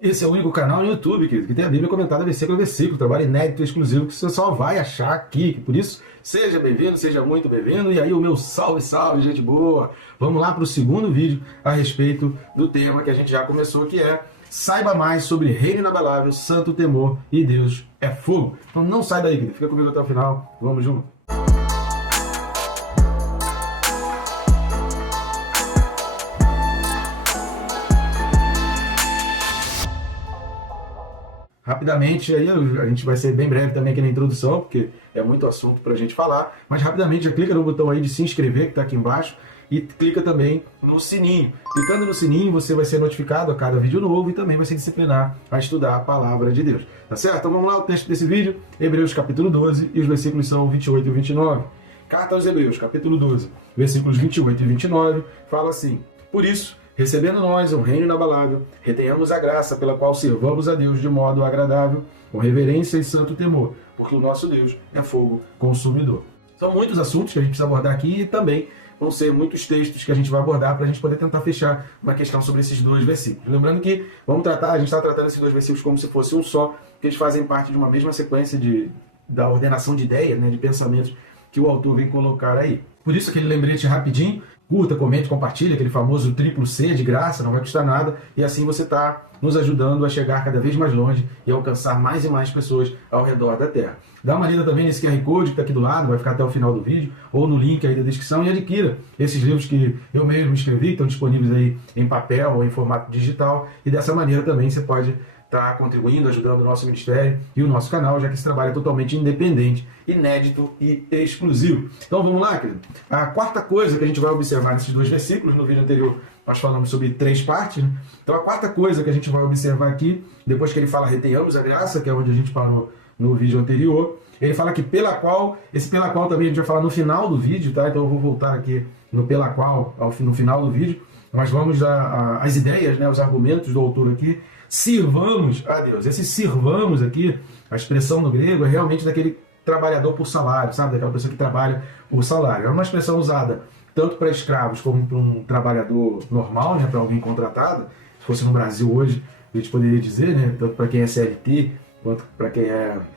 Esse é o único canal no YouTube, querido, que tem a Bíblia comentada versículo a versículo, trabalho inédito e exclusivo que você só vai achar aqui. Por isso, seja bem-vindo, seja muito bem-vindo. E aí o meu salve, salve, gente boa. Vamos lá para o segundo vídeo a respeito do tema que a gente já começou, que é saiba mais sobre reino inabalável, santo temor e Deus é fogo. Então não sai daí, querido. Fica comigo até o final. Vamos junto. Rapidamente, aí a gente vai ser bem breve também aqui na introdução, porque é muito assunto para a gente falar, mas rapidamente já clica no botão aí de se inscrever, que está aqui embaixo, e clica também no sininho. Clicando no sininho, você vai ser notificado a cada vídeo novo e também vai se disciplinar a estudar a palavra de Deus. Tá certo? Então vamos lá, o texto desse vídeo, Hebreus capítulo 12, e os versículos são 28 e 29. Carta aos Hebreus, capítulo 12, versículos 28 e 29, fala assim: por isso, recebendo nós um reino inabalável, retenhamos a graça pela qual servamos a Deus de modo agradável, com reverência e santo temor, porque o nosso Deus é fogo consumidor. São muitos assuntos que a gente precisa abordar aqui e também vão ser muitos textos que a gente vai abordar para a gente poder tentar fechar uma questão sobre esses dois versículos. Lembrando que a gente está tratando esses dois versículos como se fosse um só, que eles fazem parte de uma mesma sequência da ordenação de ideias, né, de pensamentos que o autor vem colocar aí. Por isso aquele lembrete rapidinho, curta, comente, compartilha, aquele famoso triplo C de graça, não vai custar nada, e assim você está nos ajudando a chegar cada vez mais longe e alcançar mais e mais pessoas ao redor da Terra. Dá uma lida também nesse QR Code que está aqui do lado, vai ficar até o final do vídeo, ou no link aí da descrição, e adquira esses livros que eu mesmo escrevi, que estão disponíveis aí em papel ou em formato digital, e dessa maneira também você pode está contribuindo, ajudando o nosso ministério e o nosso canal, já que esse trabalho é totalmente independente, inédito e exclusivo. Então vamos lá, querido. A quarta coisa que a gente vai observar nesses dois versículos, no vídeo anterior nós falamos sobre 3 partes, né? Então a quarta coisa que a gente vai observar aqui, depois que ele fala retenhamos a graça, que é onde a gente parou no vídeo anterior, ele fala que pela qual também a gente vai falar no final do vídeo, tá? Então eu vou voltar aqui no pela qual, no final do vídeo, mas vamos às ideias, né, os argumentos do autor aqui. Sirvamos a Deus. Esse sirvamos aqui, a expressão no grego é realmente daquele trabalhador por salário, sabe? Daquela pessoa que trabalha por salário. É uma expressão usada tanto para escravos como para um trabalhador normal, né? Para alguém contratado. Se fosse no Brasil hoje, a gente poderia dizer, né? Tanto para quem é CLT, quanto para quem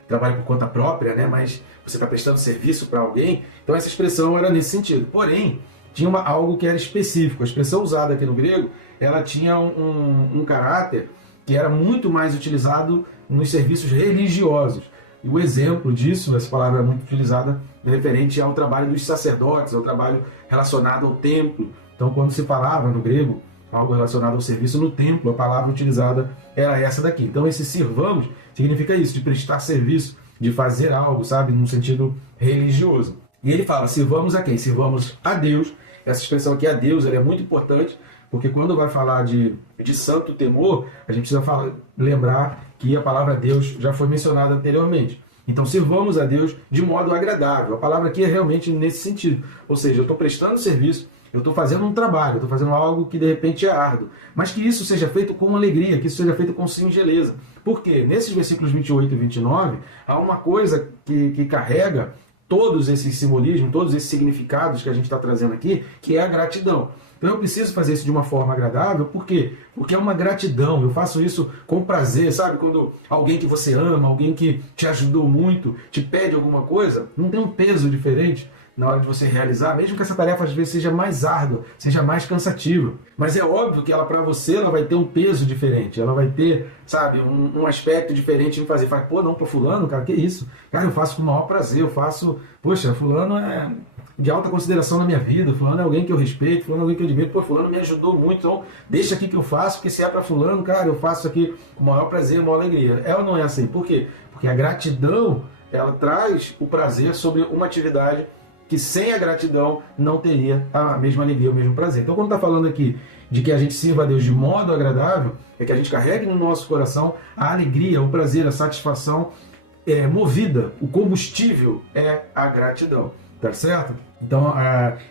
trabalha por conta própria, né? Mas você está prestando serviço para alguém. Então essa expressão era nesse sentido. Porém, tinha algo que era específico. A expressão usada aqui no grego, ela tinha um caráter que era muito mais utilizado nos serviços religiosos. E o exemplo disso, essa palavra é muito utilizada referente ao trabalho dos sacerdotes, ao trabalho relacionado ao templo. Então, quando se falava no grego algo relacionado ao serviço no templo, a palavra utilizada era essa daqui. Então, esse sirvamos significa isso, de prestar serviço, de fazer algo, sabe, num sentido religioso. E ele fala, sirvamos a quem? Sirvamos a Deus. Essa expressão aqui, a Deus, ela é muito importante, porque quando vai falar de santo temor, a gente precisa lembrar que a palavra Deus já foi mencionada anteriormente. Então, sirvamos a Deus de modo agradável. A palavra aqui é realmente nesse sentido. Ou seja, eu estou prestando serviço, eu estou fazendo um trabalho, eu estou fazendo algo que de repente é árduo. Mas que isso seja feito com alegria, que isso seja feito com singeleza. Por quê? Nesses versículos 28 e 29, há uma coisa que carrega todos esses simbolismos, todos esses significados que a gente está trazendo aqui, que é a gratidão. Então eu preciso fazer isso de uma forma agradável, por quê? Porque é uma gratidão, eu faço isso com prazer, sabe? Quando alguém que você ama, alguém que te ajudou muito, te pede alguma coisa, não tem um peso diferente na hora de você realizar, mesmo que essa tarefa às vezes seja mais árdua, seja mais cansativa. Mas é óbvio que para você ela vai ter um peso diferente, ela vai ter, sabe, um aspecto diferente em fazer. Fala, pô, não, para fulano, cara, que isso? Cara, eu faço com o maior prazer, eu faço, poxa, fulano é de alta consideração na minha vida, fulano é alguém que eu respeito, fulano é alguém que eu admiro, pô, fulano me ajudou muito, então deixa aqui que eu faço, porque se é para fulano, cara, eu faço aqui com o maior prazer, a maior alegria. É ou não é assim? Por quê? Porque a gratidão, ela traz o prazer sobre uma atividade que sem a gratidão não teria a mesma alegria, o mesmo prazer. Então, quando está falando aqui de que a gente sirva a Deus de modo agradável, é que a gente carregue no nosso coração a alegria, o prazer, a satisfação movida. O combustível é a gratidão. Tá certo? Então,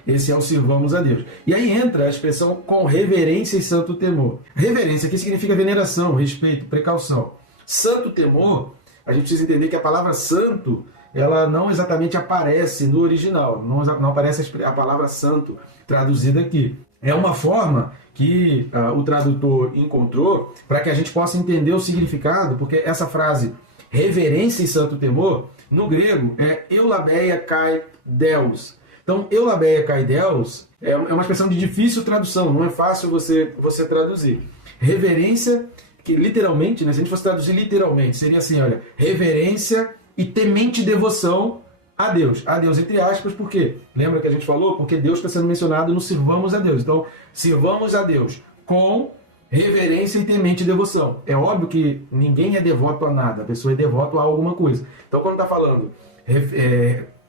esse é o sirvamos a Deus. E aí entra a expressão com reverência e santo temor. Reverência aqui significa veneração, respeito, precaução. Santo temor, a gente precisa entender que a palavra santo, ela não exatamente aparece no original. Não aparece a palavra santo traduzida aqui. É uma forma que o tradutor encontrou para que a gente possa entender o significado, porque essa frase reverência e santo temor, no grego é eulabeia kai deus. Então, eulabeia kai deus é uma expressão de difícil tradução, não é fácil você traduzir. Reverência, que literalmente, né, se a gente fosse traduzir literalmente, seria assim, olha, reverência e temente devoção a Deus entre aspas, por quê? Lembra que a gente falou? Porque Deus está sendo mencionado no sirvamos a Deus. Então, sirvamos a Deus com reverência e temente devoção. É óbvio que ninguém é devoto a nada, a pessoa é devoto a alguma coisa. Então, quando está falando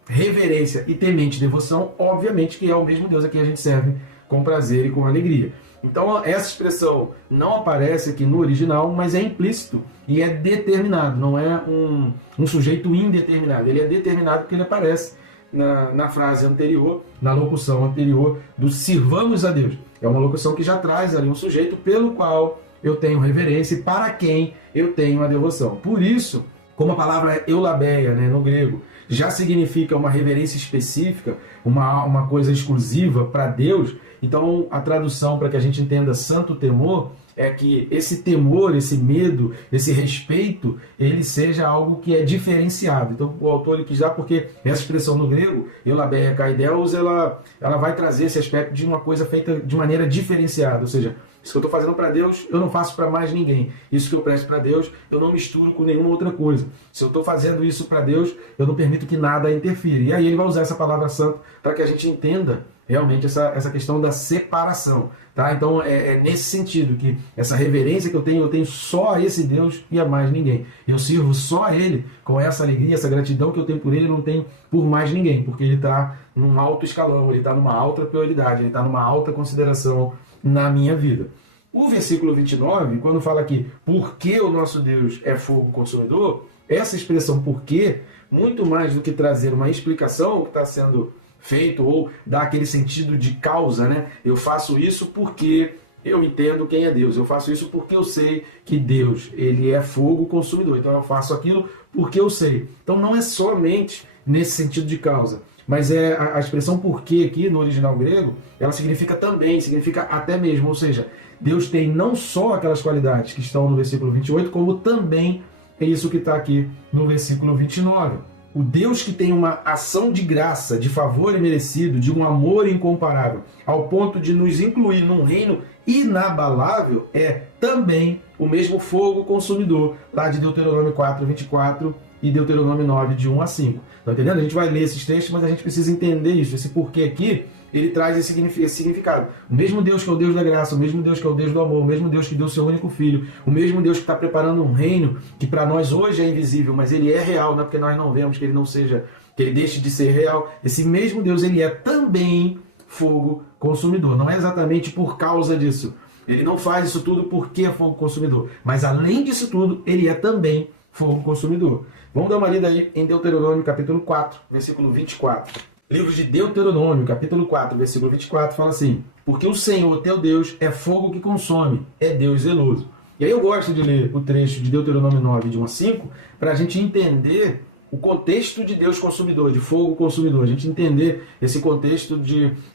reverência e temente devoção, obviamente que é o mesmo Deus a quem a gente serve com prazer e com alegria. Então, essa expressão não aparece aqui no original, mas é implícito e é determinado, não é um sujeito indeterminado. Ele é determinado porque ele aparece na frase anterior, na locução anterior do sirvamos a Deus. É uma locução que já traz ali um sujeito pelo qual eu tenho reverência e para quem eu tenho a devoção. Por isso, como a palavra eulabeia, né, no grego, já significa uma reverência específica, uma coisa exclusiva para Deus, então a tradução para que a gente entenda santo temor é que esse temor, esse medo, esse respeito, ele seja algo que é diferenciado. Então o autor ele quis dar porque essa expressão no grego, eulabeia kai deus, ela vai trazer esse aspecto de uma coisa feita de maneira diferenciada, ou seja, isso que eu estou fazendo para Deus, eu não faço para mais ninguém. Isso que eu presto para Deus, eu não misturo com nenhuma outra coisa. Se eu estou fazendo isso para Deus, eu não permito que nada interfira. E aí ele vai usar essa palavra santo para que a gente entenda realmente essa questão da separação. Tá? Então é nesse sentido que essa reverência que eu tenho só a esse Deus e a mais ninguém. Eu sirvo só a Ele com essa alegria, essa gratidão que eu tenho por Ele, eu não tenho por mais ninguém, porque Ele está num alto escalão, Ele está numa alta prioridade, Ele está numa alta consideração na minha vida. O versículo 29, quando fala aqui, porque o nosso Deus é fogo consumidor, essa expressão porque, muito mais do que trazer uma explicação que está sendo feito ou dar aquele sentido de causa, né? Eu faço isso porque eu entendo quem é Deus, eu faço isso porque eu sei que Deus, ele é fogo consumidor, então eu faço aquilo porque eu sei. Então não é somente nesse sentido de causa, mas é a expressão porque aqui no original grego, ela significa também, significa até mesmo, ou seja, Deus tem não só aquelas qualidades que estão no versículo 28, como também é isso que está aqui no versículo 29. O Deus que tem uma ação de graça, de favor imerecido, de um amor incomparável, ao ponto de nos incluir num reino inabalável, é também o mesmo fogo consumidor, lá de Deuteronômio 4, 24 e Deuteronômio 9, de 1 a 5. Tá entendendo? A gente vai ler esses textos, mas a gente precisa entender isso, esse porquê aqui, ele traz esse significado. O mesmo Deus que é o Deus da graça, o mesmo Deus que é o Deus do amor, o mesmo Deus que deu seu único filho, o mesmo Deus que está preparando um reino que para nós hoje é invisível, mas ele é real, não é porque nós não vemos que ele não seja, que ele deixe de ser real. Esse mesmo Deus, ele é também fogo consumidor. Não é exatamente por causa disso. Ele não faz isso tudo porque é fogo consumidor. Mas além disso tudo, ele é também fogo consumidor. Vamos dar uma lida aí em Deuteronômio capítulo 4, versículo 24. Livro de Deuteronômio, capítulo 4, versículo 24, fala assim: porque o Senhor, teu Deus, é fogo que consome, é Deus zeloso. E aí eu gosto de ler o trecho de Deuteronômio 9, de 1 a 5, para a gente entender o contexto de Deus consumidor, de fogo consumidor, a gente entender esse contexto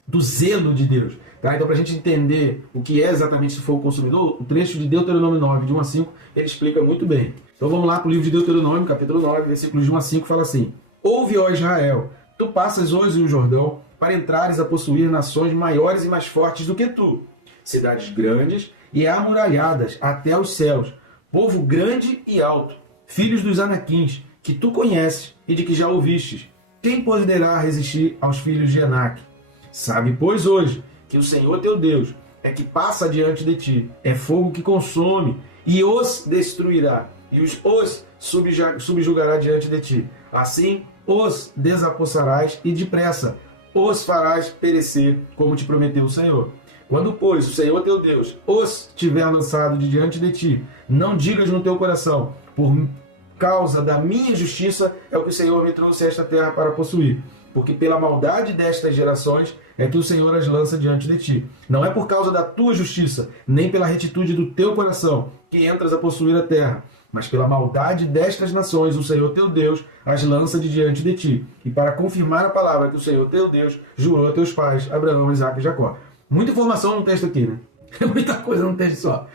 do zelo de Deus. Tá? Então, para a gente entender o que é exatamente esse fogo consumidor, o trecho de Deuteronômio 9, de 1 a 5, ele explica muito bem. Então vamos lá para o livro de Deuteronômio, capítulo 9, versículos de 1 a 5, fala assim: ouve, ó Israel, tu passas hoje o Jordão para entrares a possuir nações maiores e mais fortes do que tu, cidades grandes e amuralhadas até os céus, povo grande e alto, filhos dos Anaquins, que tu conheces e de que já ouvistes. Quem poderá resistir aos filhos de Enaque? Sabe, pois, hoje, que o Senhor teu Deus é que passa diante de ti, é fogo que consome e os destruirá, e os subjugará diante de ti. Assim, os desapossarás e depressa os farás perecer, como te prometeu o Senhor. Quando, pois, o Senhor teu Deus os tiver lançado de diante de ti, não digas no teu coração, por causa da minha justiça é o que o Senhor me trouxe a esta terra para possuir. Porque pela maldade destas gerações é que o Senhor as lança diante de ti. Não é por causa da tua justiça, nem pela retitude do teu coração, que entras a possuir a terra, mas pela maldade destas nações o Senhor teu Deus as lança de diante de ti. E para confirmar a palavra que o Senhor teu Deus jurou a teus pais, Abraão, Isaque e Jacó. Muita informação no texto aqui, né? É muita coisa num texto só.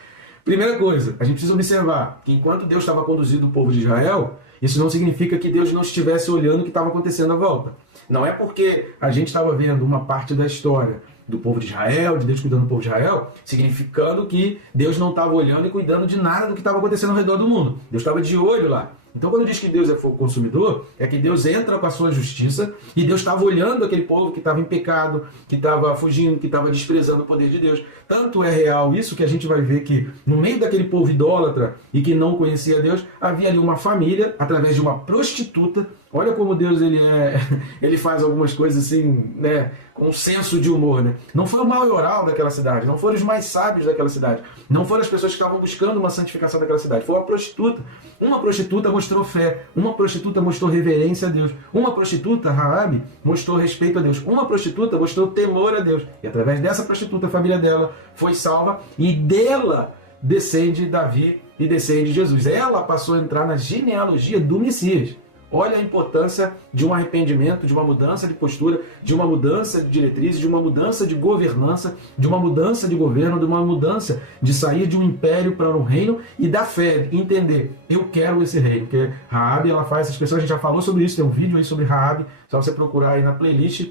Primeira coisa, a gente precisa observar que enquanto Deus estava conduzindo o povo de Israel, isso não significa que Deus não estivesse olhando o que estava acontecendo à volta. Não é porque a gente estava vendo uma parte da história do povo de Israel, de Deus cuidando do povo de Israel, significando que Deus não estava olhando e cuidando de nada do que estava acontecendo ao redor do mundo. Deus estava de olho lá. Então, quando diz que Deus é fogo consumidor, é que Deus entra com a sua justiça e Deus estava olhando aquele povo que estava em pecado, que estava fugindo, que estava desprezando o poder de Deus. Tanto é real isso que a gente vai ver que no meio daquele povo idólatra e que não conhecia Deus, havia ali uma família, através de uma prostituta. Olha como Deus ele faz algumas coisas assim, né, com um senso de humor, né? Não foi o maioral daquela cidade, não foram os mais sábios daquela cidade, não foram as pessoas que estavam buscando uma santificação daquela cidade, foi uma prostituta. Uma prostituta mostrou fé, uma prostituta mostrou reverência a Deus, uma prostituta, Raabe, mostrou respeito a Deus, uma prostituta mostrou temor a Deus. E através dessa prostituta, a família dela foi salva e dela descende Davi e descende Jesus. Ela passou a entrar na genealogia do Messias. Olha a importância de um arrependimento, de uma mudança de postura, de uma mudança de diretrizes, de uma mudança de governança, de uma mudança de governo, de uma mudança de sair de um império para um reino e da fé, entender, eu quero esse reino. Porque Raabe, ela faz essas pessoas, a gente já falou sobre isso, tem um vídeo aí sobre Raabe, só você procurar aí na playlist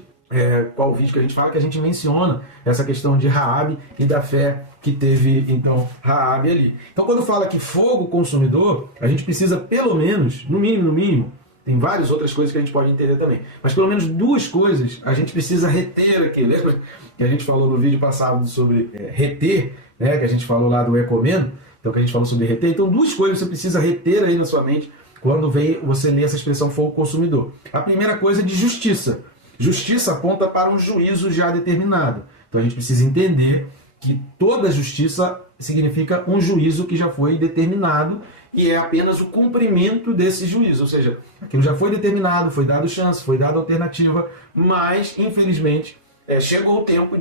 qual o vídeo que a gente fala, que a gente menciona essa questão de Raabe e da fé que teve, então, Raabe ali. Então, quando fala que fogo consumidor, a gente precisa pelo menos, no mínimo, tem várias outras coisas que a gente pode entender também. Mas pelo menos duas coisas a gente precisa reter aqui. Lembra que a gente falou no vídeo passado sobre reter, né? Que a gente falou lá do Ecomeno, então que a gente falou sobre reter. Então duas coisas você precisa reter aí na sua mente quando você lê essa expressão fogo consumidor. A primeira coisa é de justiça. Justiça aponta para um juízo já determinado. Então a gente precisa entender que toda justiça significa um juízo que já foi determinado e é apenas o cumprimento desse juízo, ou seja, aquilo já foi determinado, foi dado chance, foi dada alternativa, mas, infelizmente, chegou o tempo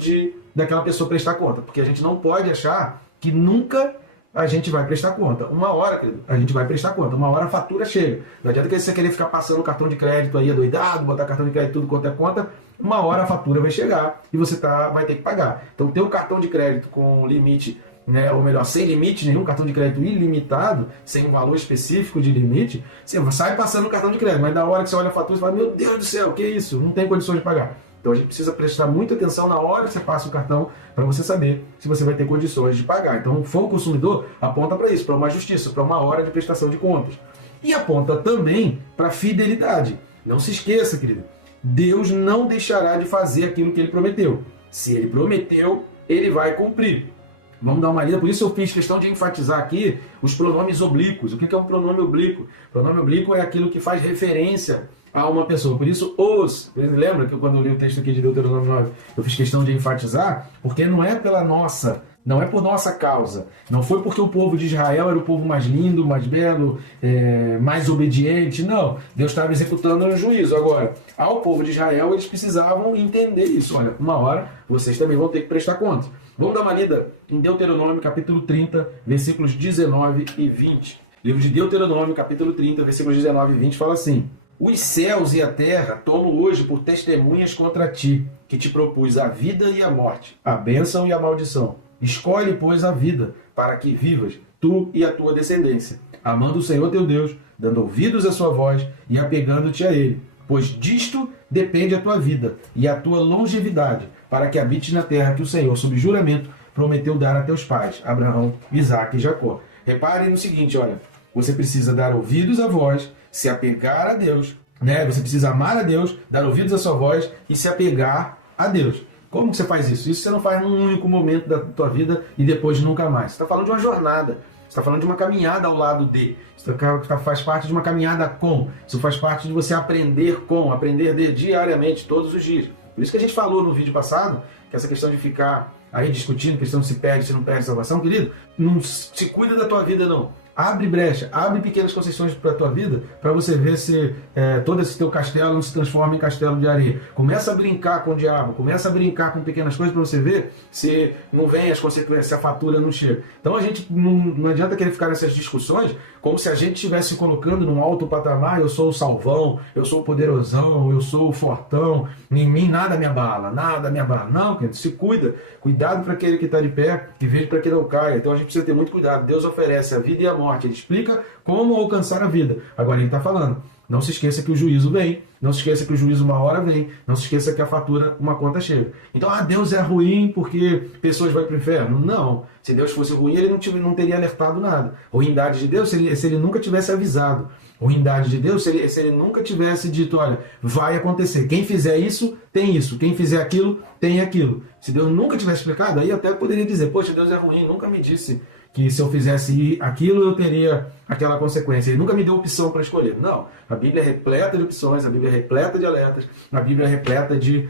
daquela pessoa prestar conta, porque a gente não pode achar que nunca a gente vai prestar conta. Uma hora, querido, a gente vai prestar conta, uma hora a fatura chega. Não adianta que você querer ficar passando o cartão de crédito aí adoidado, botar cartão de crédito tudo quanto é conta, uma hora a fatura vai chegar e você vai ter que pagar. Então, ter um cartão de crédito com limite, né, ou melhor, sem limite nenhum, cartão de crédito ilimitado, sem um valor específico de limite, você sai passando o cartão de crédito, mas na hora que você olha a fatura, você fala, meu Deus do céu, que isso? Não tem condições de pagar. Então a gente precisa prestar muita atenção na hora que você passa o cartão para você saber se você vai ter condições de pagar. Então o fogo consumidor aponta para isso, para uma justiça, para uma hora de prestação de contas. E aponta também para fidelidade. Não se esqueça, querido, Deus não deixará de fazer aquilo que Ele prometeu. Se Ele prometeu, Ele vai cumprir. Vamos dar uma lida, por isso eu fiz questão de enfatizar aqui os pronomes oblíquos. O que é um pronome oblíquo? Pronome oblíquo é aquilo que faz referência a uma pessoa. Por isso, lembra que quando eu li o texto aqui de Deuteronômio 9, eu fiz questão de enfatizar, porque não é por nossa causa. Não foi porque o povo de Israel era o povo mais lindo, mais belo, mais obediente. Não, Deus estava executando um juízo. Agora, ao povo de Israel, eles precisavam entender isso. Olha, uma hora vocês também vão ter que prestar conta. Vamos dar uma lida em Deuteronômio, capítulo 30, versículos 19 e 20. Livro de Deuteronômio, capítulo 30, versículos 19 e 20, fala assim: os céus e a terra tomo hoje por testemunhas contra ti, que te propus a vida e a morte, a bênção e a maldição. Escolhe, pois, a vida, para que vivas, tu e a tua descendência, amando o Senhor teu Deus, dando ouvidos à sua voz e apegando-te a Ele. Pois disto depende a tua vida e a tua longevidade, para que habites na terra que o Senhor, sob juramento, prometeu dar a teus pais, Abraão, Isaque e Jacó. Repare no seguinte, olha, você precisa dar ouvidos à voz, se apegar a Deus, né? Você precisa amar a Deus, dar ouvidos à sua voz e se apegar a Deus. Como que você faz isso? Isso você não faz num único momento da tua vida e depois nunca mais. Você está falando de uma jornada. Você está falando de uma caminhada ao lado de. Isso faz parte de uma caminhada com. Isso faz parte de você aprender diariamente, todos os dias. Por isso que a gente falou no vídeo passado, que essa questão de ficar aí discutindo, questão de se perde, se não perde salvação, querido, não se cuida da tua vida não. Abre brecha, abre pequenas concessões para a tua vida, para você ver se todo esse teu castelo não se transforma em castelo de areia. Começa a brincar com o diabo, começa a brincar com pequenas coisas para você ver se não vem as consequências, se a fatura não chega. Então a gente não adianta querer ficar nessas discussões como se a gente estivesse colocando num alto patamar, eu sou o salvão, eu sou o poderosão, eu sou o fortão, em mim nada me abala, nada me abala. Não, querido, se cuida. Cuidado para aquele que está de pé, que veja para que não caia. Então a gente precisa ter muito cuidado. Deus oferece a vida e a morte. Ele explica como alcançar a vida. Agora ele está falando, não se esqueça que o juízo vem. Não se esqueça que o juízo uma hora vem. Não se esqueça que a fatura, uma conta chega. Então, Deus é ruim porque pessoas vão para o inferno? Não. Se Deus fosse ruim, ele não teria alertado nada. Ruindade de Deus, se ele nunca tivesse avisado. Ruindade de Deus, se ele nunca tivesse dito, olha, vai acontecer. Quem fizer isso, tem isso. Quem fizer aquilo, tem aquilo. Se Deus nunca tivesse explicado, aí até poderia dizer, poxa, Deus é ruim, nunca me disse que se eu fizesse aquilo, eu teria aquela consequência. Ele nunca me deu opção para escolher. Não. A Bíblia é repleta de opções, a Bíblia é repleta de alertas, a Bíblia é repleta de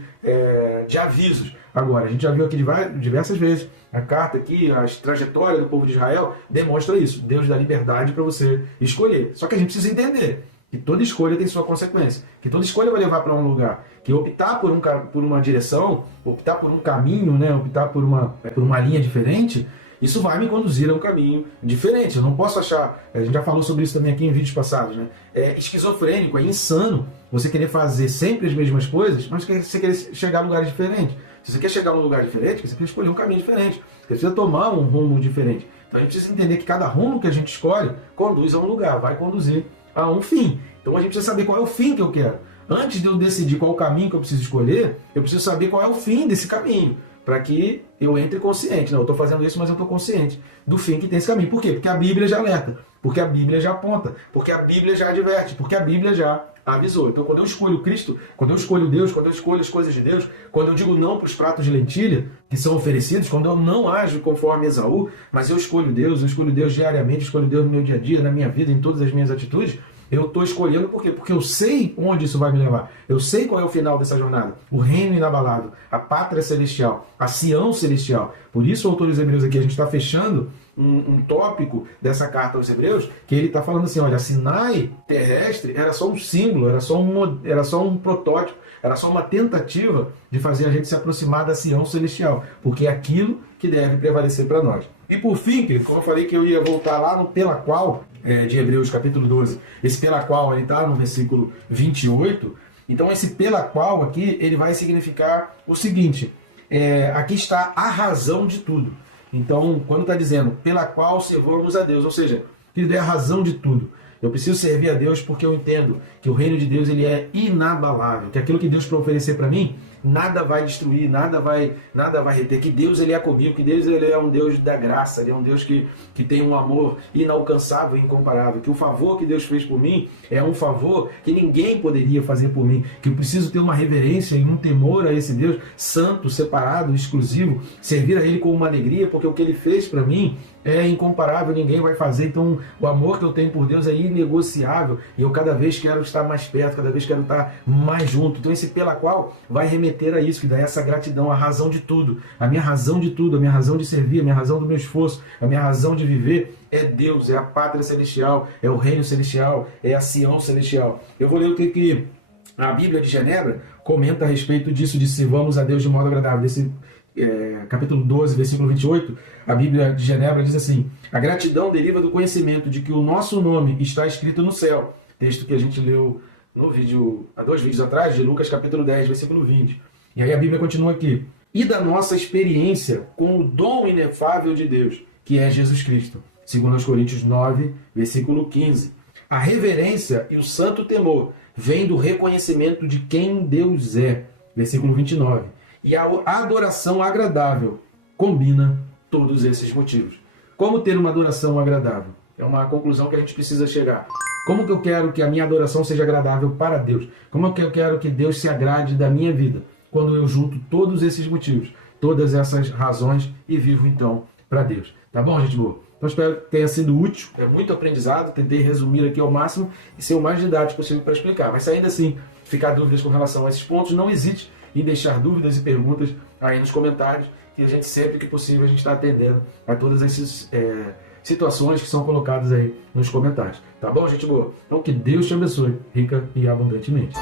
avisos. Agora, a gente já viu aqui diversas vezes, a carta aqui, a trajetória do povo de Israel demonstra isso. Deus dá liberdade para você escolher. Só que a gente precisa entender que toda escolha tem sua consequência, que toda escolha vai levar para um lugar, que optar por uma direção, optar por um caminho, né, optar por uma linha diferente, isso vai me conduzir a um caminho diferente. Eu não posso achar, a gente já falou sobre isso também aqui em vídeos passados, né? É esquizofrênico, é insano você querer fazer sempre as mesmas coisas, mas você querer chegar a lugares diferentes. Se você quer chegar a um lugar diferente, você precisa escolher um caminho diferente. Você precisa tomar um rumo diferente. Então a gente precisa entender que cada rumo que a gente escolhe conduz a um lugar, vai conduzir a um fim. Então a gente precisa saber qual é o fim que eu quero. Antes de eu decidir qual é o caminho que eu preciso escolher, eu preciso saber qual é o fim desse caminho, para que eu entre consciente. Não, eu estou fazendo isso, mas eu estou consciente do fim que tem esse caminho. Por quê? Porque a Bíblia já alerta, porque a Bíblia já aponta, porque a Bíblia já adverte, porque a Bíblia já avisou. Então, quando eu escolho Cristo, quando eu escolho Deus, quando eu escolho as coisas de Deus, quando eu digo não para os pratos de lentilha que são oferecidos, quando eu não ajo conforme Esaú, mas eu escolho Deus diariamente, eu escolho Deus no meu dia a dia, na minha vida, em todas as minhas atitudes, eu estou escolhendo por quê? Porque eu sei onde isso vai me levar. Eu sei qual é o final dessa jornada. O reino inabalável, a pátria celestial, a Sião celestial. Por isso o autor dos Hebreus aqui, a gente está fechando um tópico dessa carta aos Hebreus, que ele está falando assim, olha, a Sinai terrestre era só um símbolo, era só um protótipo, era só uma tentativa de fazer a gente se aproximar da Sião celestial, porque é aquilo que deve prevalecer para nós. E por fim, como eu falei que eu ia voltar lá no pela qual, de Hebreus capítulo 12, esse pela qual ele está no versículo 28, então esse pela qual aqui, ele vai significar o seguinte, aqui está a razão de tudo. Então, quando está dizendo pela qual servamos a Deus, ou seja, ele é a razão de tudo. Eu preciso servir a Deus porque eu entendo que o reino de Deus ele é inabalável, que aquilo que Deus para oferecer para mim, nada vai destruir, nada vai reter, que Deus ele é comigo, que Deus ele é um Deus da graça, ele é um Deus que tem um amor inalcançável e incomparável, que o favor que Deus fez por mim é um favor que ninguém poderia fazer por mim, que eu preciso ter uma reverência e um temor a esse Deus santo, separado, exclusivo, servir a Ele com uma alegria, porque o que Ele fez para mim é incomparável, ninguém vai fazer. Então o amor que eu tenho por Deus é inegociável e eu cada vez quero estar mais perto, cada vez quero estar mais junto. Então esse pela qual vai remeter a isso, que dá essa gratidão, a razão de tudo, a minha razão de tudo, a minha razão de servir, a minha razão do meu esforço, a minha razão de viver é Deus, é a pátria celestial, é o reino celestial, é a Sião celestial. Eu vou ler o que a Bíblia de Genebra comenta a respeito disso, de servamos a Deus de modo agradável. Desse capítulo 12, versículo 28, a Bíblia de Genebra diz assim: a gratidão deriva do conhecimento de que o nosso nome está escrito no céu. Texto que a gente leu no vídeo, há 2 vídeos atrás, de Lucas capítulo 10, versículo 20. E aí a Bíblia continua aqui: e da nossa experiência com o dom inefável de Deus, que é Jesus Cristo. Segundo aos Coríntios 9, versículo 15. A reverência e o santo temor vêm do reconhecimento de quem Deus é. Versículo 29. E a adoração agradável combina todos esses motivos. Como ter uma adoração agradável? É uma conclusão que a gente precisa chegar. Como que eu quero que a minha adoração seja agradável para Deus? Como que eu quero que Deus se agrade da minha vida? Quando eu junto todos esses motivos, todas essas razões e vivo então para Deus. Tá bom, gente boa? Então espero que tenha sido útil, é muito aprendizado, tentei resumir aqui ao máximo e ser o mais didático possível para explicar. Mas se ainda assim ficar dúvidas com relação a esses pontos, não hesite em deixar dúvidas e perguntas aí nos comentários, que a gente sempre que possível a gente está atendendo a todas situações que são colocadas aí nos comentários. Tá bom, gente boa? Então que Deus te abençoe rica e abundantemente.